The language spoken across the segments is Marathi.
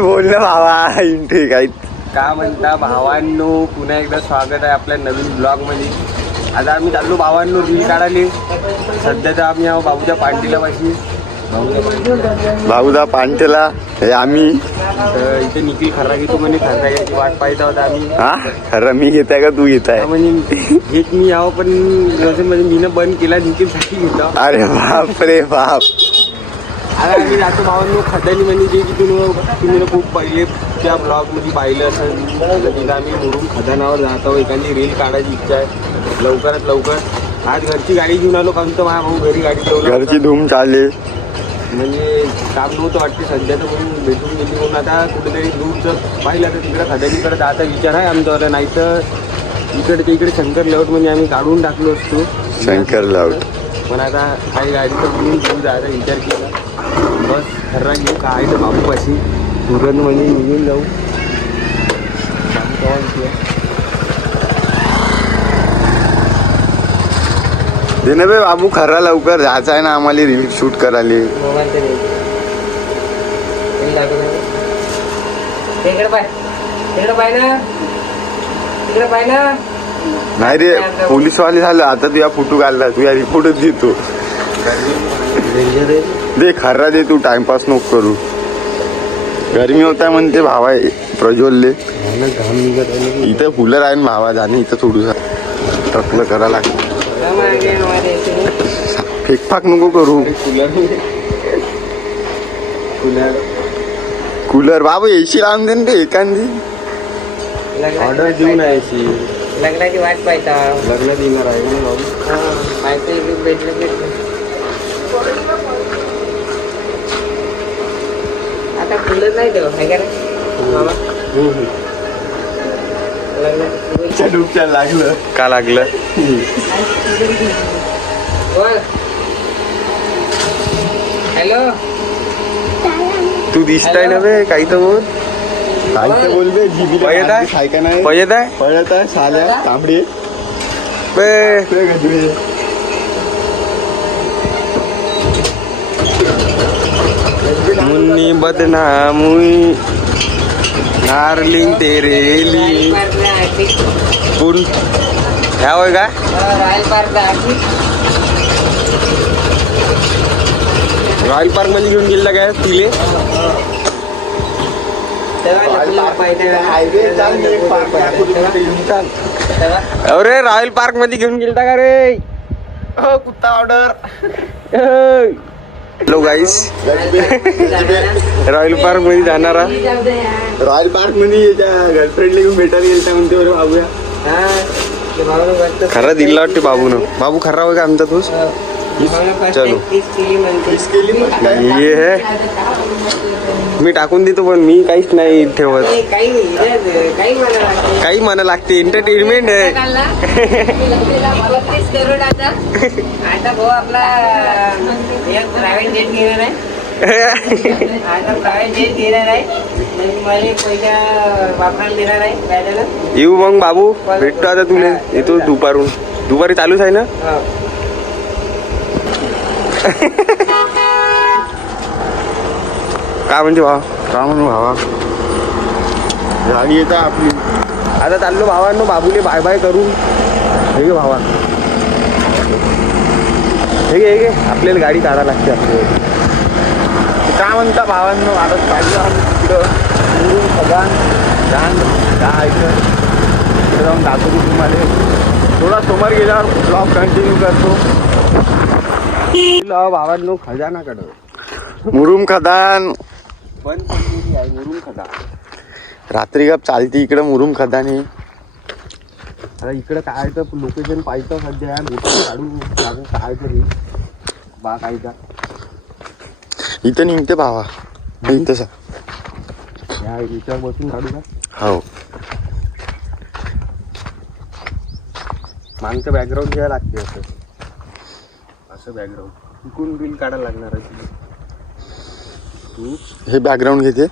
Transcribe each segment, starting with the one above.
बोल ना भावा. ठीक आहे. का म्हणता भावांनो, पुन्हा एकदा स्वागत आहे आपल्या नवीन ब्लॉग मध्ये. आता आम्ही चाललो भावांनो रील काढाले. सध्या तर आम्ही आहो बाबूच्या पांडीला पाशी. भाऊदा पांटेला हे आम्ही. तर इथे निखिल खर्रा घेतो म्हणे. खर्राची वाट पाहत आहोत आम्ही. हा खरं मी घेताय का तू घेताय? म्हणजे घेत मी आहो, पण म्हणजे मीनं बंद केला. निखिलसाठी घेतो. अरे बाप रे बाप. आता आम्ही जातो भावांनो खदानी म्हणजे जे की तुम्ही खूप पहिले त्या ब्लॉगमध्ये पाहिलं असेल. तिथं आम्ही मुरुम खदानावर जातो. एखादी रील काढायची इच्छा आहे लवकरात लवकर. आज घरची गाडी घेऊन आलो. कारण तर माझा भाऊ घरी गाडी ठेवला. घरची धूम चालली. म्हणजे काम नव्हतं वाटते सध्या, तर म्हणून भेटून गेली. म्हणून आता कुठेतरी दूरचं पाहिलं तर तिकडे खदानीकडे जायचा विचार आहे आमच्यावाला. नाही तर इकडे इकडे शंकर लेआउट म्हणजे आम्ही काढून टाकलो असतो. शंकर लेआउट. पण आता काही गाडी तर घेऊन घेऊन जायचा विचार केला. बस खर्रा घेऊ काय तर बाबूपाशी तुरंत म्हणजे निघून जाऊ. दे ना बे बाबू खरा लवकर जायचं आहे ना आम्हाला रील शूट करायला. नाही रे पोलीसवाले झालं आता. तुझ्या फोटो काढला तुझ्या रिपोर्टच देतो. दे खर्रा दे तू. टाइमपास नको करू. गरमी होत आहे म्हणते भावा प्रज्वलले. इथं कूलर आहे ना भावा. जाणे इथं थोडूसा टकलं करा लागतं. फेकफाक नको करू. कूलर बाबू एसी लावून दे ना एखादी. ऑर्डर देऊन यायची. लग्नाची वाट पाहता. लग्न देणार आहे ना बाबू. भेटलं आता फुलं नाही देऊ आहे का लग्न डुबच्या लागलं का लागलं? हॅलो तू दिसताय ना बे काही तर बोल. काही तर बोल बे. पळत आहे का नाही? पळत आहे. पळत आहे साल्या तांबडी बे. मुन्नी बदनामुई डार्लिंग तेरे ली पूर्ण ह्या होय का? रॉयल पार्क मध्ये घेऊन गेला काय तिले? अरे रॉयल पार्क मध्ये घेऊन गेलता का रे? कुत्ता ऑर्डर. हॅलो गाईस. रॉयल पार्क मध्ये जाणारा. रॉयल पार्क मध्ये गर्लफ्रेंडला घेऊन भेटायला गेलता म्हणते. बरं बाबूया खरा दिला वाटते बाबूनं. बाबू खरा होय का आमचा तूच? चलो ये है. मी टाकून देतो पण मी काहीच नाही ठेवत. काही म्हणा लागते. एंटरटेनमेंट आहे. आता भाऊ आपला एक प्रायव्हेट जेट घेणार आहे. आता प्रायव्हेट जेट घेणार आहे. मला पैसा वापरायला देणार आहे पॅडला. येऊ मग बाबू. भेटतो आता तुला. येतो दुपारून. दुपारी चालूच आहे ना? काय म्हणजे भावा? का म्हणून भावा गाडी येत आपली. आता चाललो भावांनो बाबूले बाय बाय करून. हे गे भावा. हे गे आपल्याला गाडी काढायला लागते आपल्याला. काय म्हणता भावांनो? आता चाललो आम्ही तिकडं मुरुम खदान जाण जायचं. तिकडे जाऊन दाखवतो तुम्हाला. थोडा समोर गेल्यावर ब्लॉग कंटिन्यू करतो. भावांनो खजाना काढ. मुरुम खदान बंद पडलेली आहे मुरुम खदान. रात्री गप चालती इकडं मुरुम खदानी. आता इकडं काय तर लोकेशन पाहिजे सध्या. काढून लागू काय तरी बा कायचा. इथं निघते भावा. इथं या याच्यावर बसून काढू का? हो. मागचं बॅकग्राऊंड घ्यायला लागते. असं बॅकग्राऊंड तिकून रील काढायला लागणार आहे. तू हे बॅकग्राऊंड घेते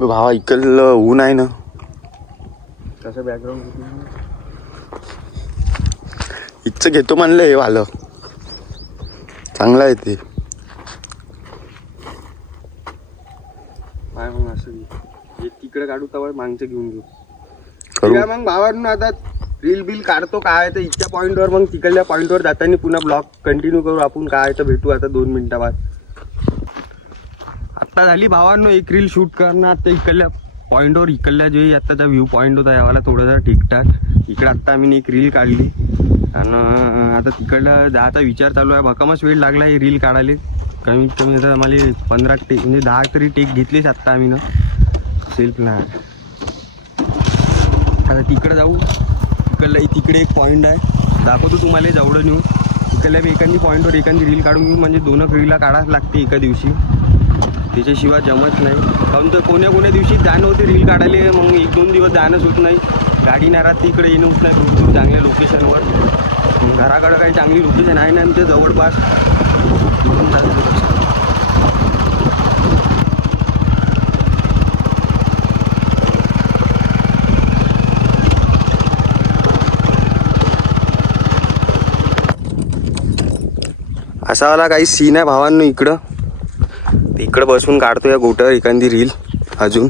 भावा. इकडलं ऊन आहे ना. कसं बॅकग्राऊंड इथचं घेतो म्हणलं. हे वालं चांगलं आहे ते. इकडे काढू तेव्हा मागचं घेऊन घेऊ ठीक आहे मग भावांनो. आता रील बिल काढतो काय तर इच्छा पॉईंटवर, मग तिकडल्या पॉईंटवर जाताना पुन्हा ब्लॉग कंटिन्यू करू आपण. काय तर भेटू आता 2 मिनिटाबाद. आता झाली भावांनो एक रील शूट करणं. आता इकडल्या पॉईंटवर इकडल्या जे आत्ताचा व्ह्यू पॉईंट होता यावाला थोडासा ठीकठाक. इकडे आत्ता आम्ही एक रील काढली आणि आता तिकडला जायचा विचार चालू आहे. भकामच वेळ लागला ही रील काढायला. कमीत कमी आता आम्हाला 15 टेक म्हणजे 10 तरी टेक घेतलीच आत्ता आम्ही ना सेल्फला. आता तिकडे जाऊ. तिकडे एक पॉईंट आहे दाखवतो तुम्हाला जेवढं नेऊ. तिकडल्या एखादी पॉईंटवर एखादी रील काढून घेऊ. म्हणजे 2 रीलला काढाच लागते एका दिवशी, त्याच्याशिवाय जमत नाही. काहून तर कोण्या दिवशी जाणं होते रील काढायला. मग 1-2 दिवस जाणंच होत नाही. गाडी नाही राहत इकडे येणं होत नाही भरपूर चांगल्या लोकेशनवर. घराकडं काही चांगली लोकेशन आहे ना आमच्या जवळपास. असावाला काही सीन आहे भावांनो इकडं. इकडं बसून काढतो या गोट्यावर एखादी रील अजून.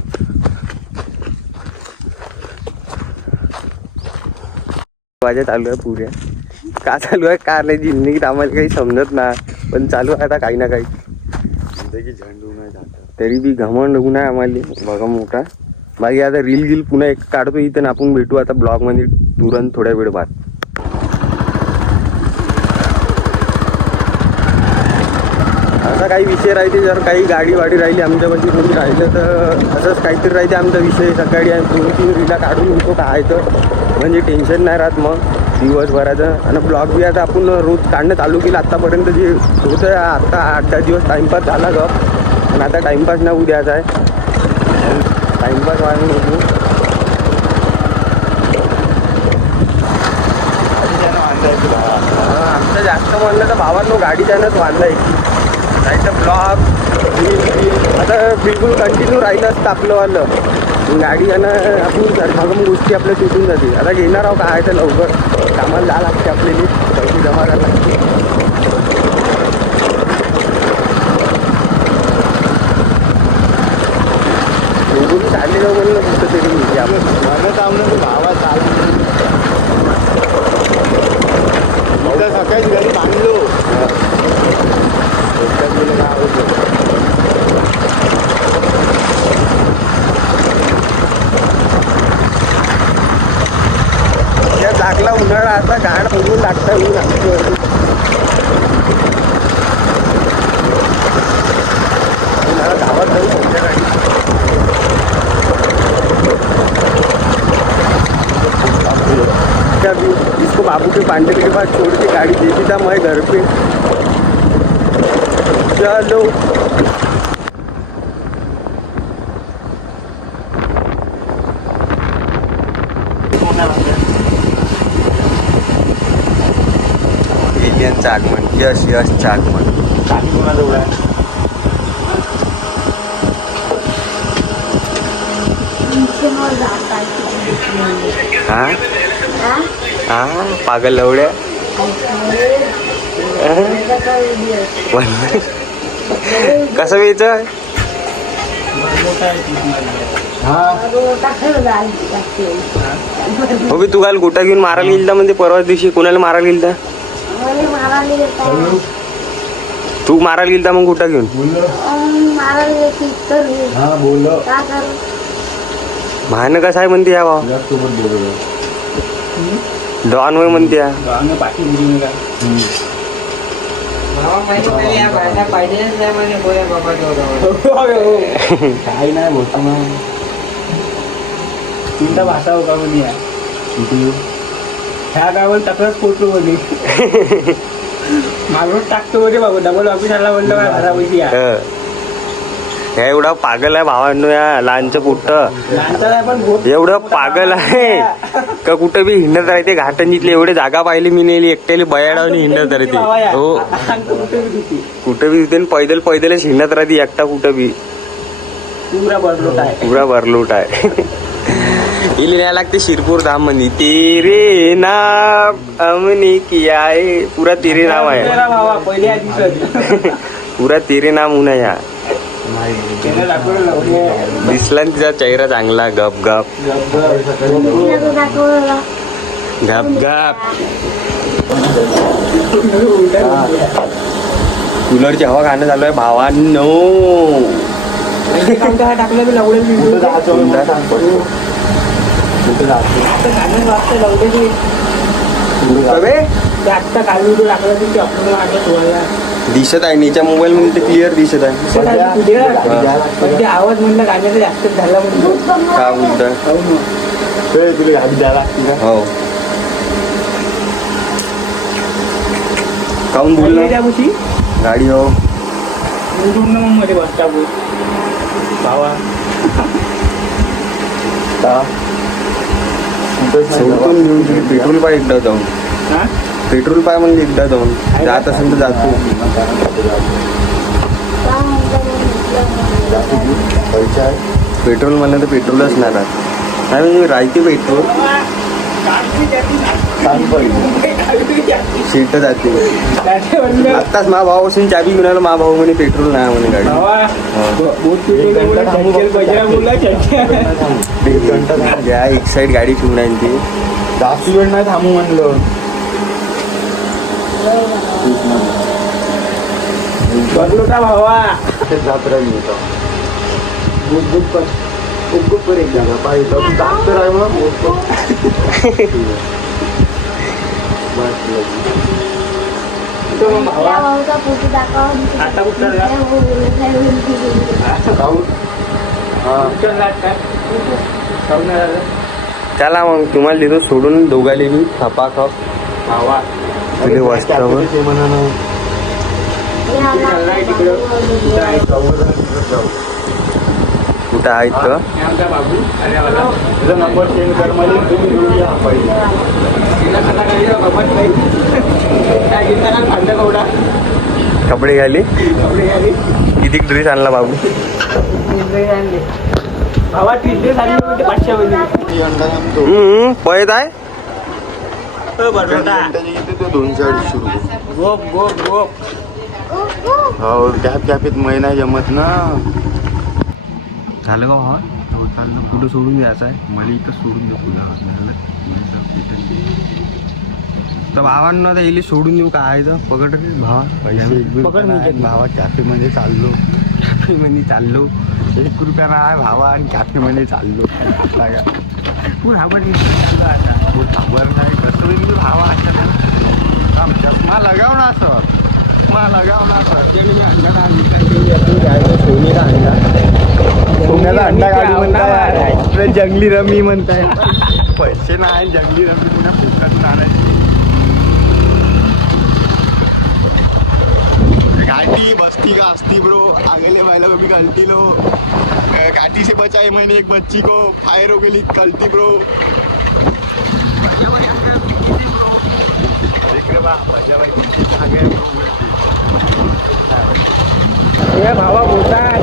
माझ्या चालू आहे पुऱ्या. का चालू आहे का नाही जिंदगीत आम्हाला काही समजत नाही, पण चालू आहे आता काही ना काही. जिंदगी झंडू नाही जात तरी बी घमंड होऊ नाही आम्हाला बघा मोठा. बाकी आता रील गिल पुन्हा एक काढतो इथं. आपण भेटू आता ब्लॉगमध्ये तुरंत थोड्या वेळ बाद. असा काही विषय राहते. जर काही गाडी वाडी राहिली आमच्यापाशी कोणी राहिलं तर असंच काहीतरी राहते आमचा विषय. सकाळी 2-3 रीला काढून घेतो काय तर, म्हणजे टेन्शन नाही राहत मग दिवसभराचं. आणि ब्लॉग बी आता आपण रोज काढणं चालू केलं. आत्तापर्यंत जे होतं आत्ता 8-10 दिवस टाईमपास झाला ग. पण आता टाईमपास नाही उद्याचा आहे. टाईमपास व्हायला नको. आमचं जास्त म्हणलं तर भावांनो गाडी त्यानंच वाढलं आहे. नाही तर ब्लॉग आता बिलकुल कंटिन्यू राहिलं असतं आपलं वालं. गाडी यानं आपण भागम गोष्टी आपल्या सुटून जाते. आता घेणार आहो काय तर लवकर कामाला जावं लागते आपल्याला, पैसे जमा करायला लागते. दोघं चालले जाऊ म्हणलं कुठं तरी म्हणजे आपण माझं चाललं तू भावा चालू सकाळीच घरी बांधलो. लागला उन्हाळा आता गाड पडून लागता ऊन उन्हाळा गावात जाऊ संध्याकाळी. इसको बाबू के पांडे के पास छोड़ के गाड़ी देखी था मैं घर पे. चलो एलियन चाकमन. यश चाकमन. काही कोणाजवळ आहे हा हा पागल लवड्या. कसं व्हायचं हो बी तू काल गोटा घेऊन मारायला गेलता म्हणजे परवा दिवशी. कोणाला मारायला गेलता तू? मारायला गेलता मग गोटा घेऊन? भान कसं आहे म्हणते या भाव डॉन वय म्हणते या. काही नाही होत मग तीनदा भाषा होता म्हणे ह्या गावाला तक्रार पोचलो म्हणे. मागून टाकतो म्हणे बाबू. डबल ऑफिस आला म्हणलं भाषा पैकी ह्या एवढा पागल आहे भावांनो. या लहानचं पुट्ट एवढं पागल आहे का कुठं बी हिंडत राहते. घाटंजीतले एवढे जागा पाहिली मी नेली एकट्याला बयाडावून हिंडत राहते. हो कुठं बी तिथे पैदलच हिंडत राहते एकटा. कुठं बी पुरा भरलोट आहे. इले न्याय लागते शिरपूर धाम मध्ये. तेरे नाम हमने किया है. पुरा तेरे नाम आहे. पुरा तेरे नाम होऊन या त्याला दाखवलं लावून. दिसला ना तिचा चेहरा चांगला गप गप गप गप. कूलरची हवा खाणं चालू आहे भावांनो. टाकलं मी लावलं आत्ता काढून तो टाकला की आपण धुवायला दिसत आहे नीच्या मोबाईल मध्ये ते क्लिअर दिसत आहे. पण ते आवाज म्हणलं गाण्याचा जास्त झाला म्हणून का बोलतोय तुला गाडी द्यायला हो काऊन बोलला त्यामुळे गाडी हो मग मध्ये बसता बोल भावा सोडून घेऊन तुझी पेट्रोल पाय एकदा जाऊन हा पेट्रोल पाय म्हणजे एकदा जाऊन जात असेल तर जातो. पेट्रोल म्हणलं तर पेट्रोलच नाही राहत नाही म्हणजे राहते पेट्रोल सीट जाते. आत्ताच मा भावापासून चाबी घेऊन आलो मा भाऊ म्हणे पेट्रोल नाही म्हणे गाडी. घ्या एक साईड गाडी ठेवून आहे ती जास्त वेळ नाही थांबू म्हणलं बदलो का भावा जात राहिली होता खूप पर एक जागा पाहिजे जास्त राही मग आता कुठं चला मग तुम्हाला देतो सोडून दोघाले मी थापा खाप भावा तुले वाचतावर कुठं आहेत का नंबर चेंज कर मला तुम्ही घेऊन या कपडे घाली किती ड्रेस आणला बाबू भावा ट्रीटमेंट झाली म्हणजे 500 मध्ये पळत आहे 250 गोप गोप गोप हो गॅप महिना जमत ना. झालं का भावा चाललं कुठं सोडून द्यायचं आहे मला इथं सोडून दे पुढं तर भावांना तर येईल सोडून देऊ काय तर पकड रे भावा पैसे भावा कॅफेमध्ये चाललो कॅफेमध्ये चाललो 1 रुपया आहे भावा आणि कॅफेमध्ये चाललो तू घाबर खबर नाही कसं होईल तू भावा चष्मा लगाव ना असं चष्मा लगाव ना सोन्याचा अंडा गाडी म्हणताय जंगली रमी म्हणताय पैसे नाही जंगली रमी पुन्हा फुकट आणायची घाटी बस्ती का हस्ती ब्रो आगले वाले को भी गलती लो घाटी से बचाई मैंने एक बच्ची को फायर हो गई गलती ब्रो भावा बोलताय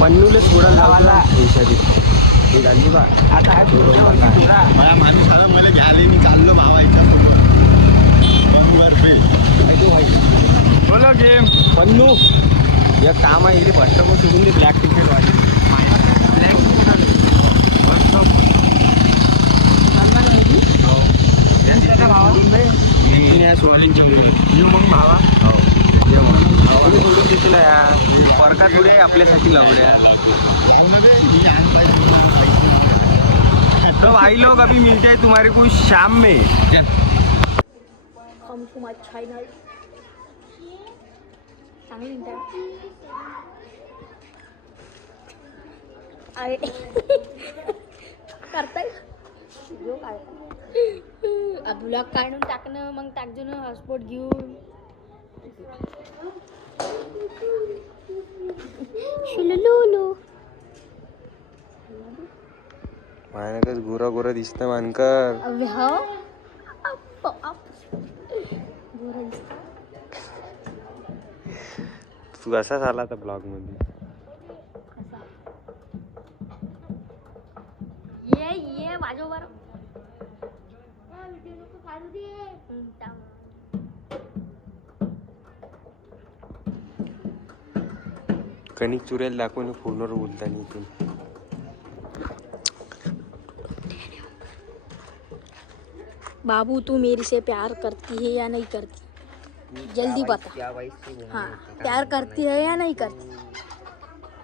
पन्नूले सोडायला लावला हे घालू का आता मला माणूस आला मला घ्यायला मी चाललो भावायचा बोलो गेम पन्नू एक काम आहे इथे फर्स्ट ऑफ ऑल सोडून दे ब्लॅक तिकीट वाले मग भावा परका थोडी आहे आपल्यासाठी लावड्या तो भाई लोग अभी मिलते हैं तुम्हारे को शाम में Come to my channel. चांगली अरे करताय ब्लॉग काढून टाकणं मग टाकजून हॉटस्पॉट घेऊन शिलुलुलु मानकच गोरा गोरा दिसत मानकर अबे हो गोरा दिसतो तू कसा झाला आता ब्लॉग मध्ये ये माझ्यावर व्हिडिओ नको काढू दे कणिक चुरायला दाखवून फोनवर बोलताना इथून. बाबू तू मेरे से प्यार करती है या नहीं करती? जल्दी बता. त्या बाईशी बोलणं हाँ होतं. प्यार करती है या नहीं करती?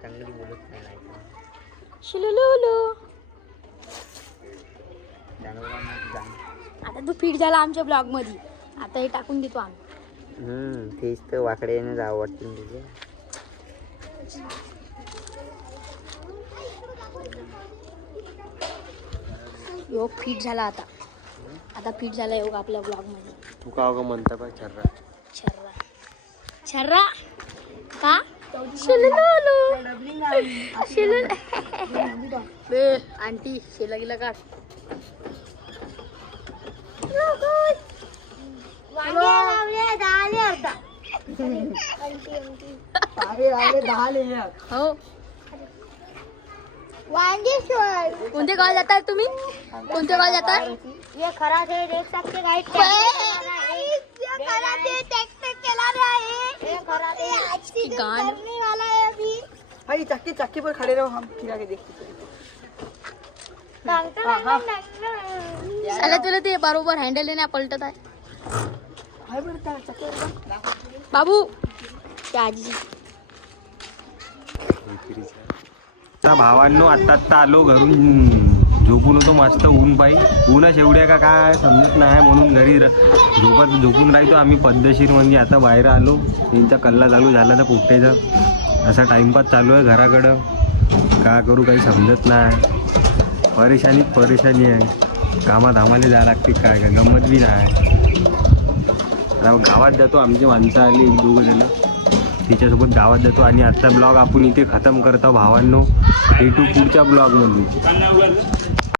चांगली बोलत नाही शिलुलुलु. चांगलं आता तू फिट झाला आमच्या ब्लॉग मध्ये. आता हे टाकून देतो आम्ही. तेच तर वाकड्याने जावं वाटतं तुझे. योग फिट झाला आता. आता फिट झाला योग आपल्या ब्लॉग मध्ये. तू का म्हणता पाय छर्रा. छर्रा छर्रा का? शिलुलुलु. शिलुल. बे आंटी शेला गेला काढ. हो कोणते गाव जातात तुम्ही? कोणते गाव जातात? ये खरा थे देख सकते गाइड ये खरा थे ट्रैक्टर चला रहा है ये खरा थे एक्सीडेंट गान. करने वाला है अभी भाई चक्के पर खड़े रहो, हम फिरा के देखते साला तुला ते बरोबर हँडल नाही पलटत आहे हाय बरं त्या चक्के बाबू. त्या आजी त्या भावांनो आत्ता आलो घरून. झोपून होतो मस्त. ऊन पाई ऊनच एवढ्या का काय समजत नाही म्हणून घरी झोपून राहतो आम्ही पद्धतशीर. म्हणजे आता बाहेर आलो. त्यांचा कल्ला चालू झाला तर पोट्याचा. असा टाइमपास चालू आहे घराकडं. का करू काही समजत नाही. परेशानी आहे. कामाधामाला जावं लागते. काय काय गंमत बी नाही. गावात जातो. आमची माणसं आली 1-2 जण. तिच्यासोबत गावात जातो. आणि आजचा ब्लॉग आपण इथे खतम करतो भावांनो. भेटू पुढच्या ब्लॉगमध्ये.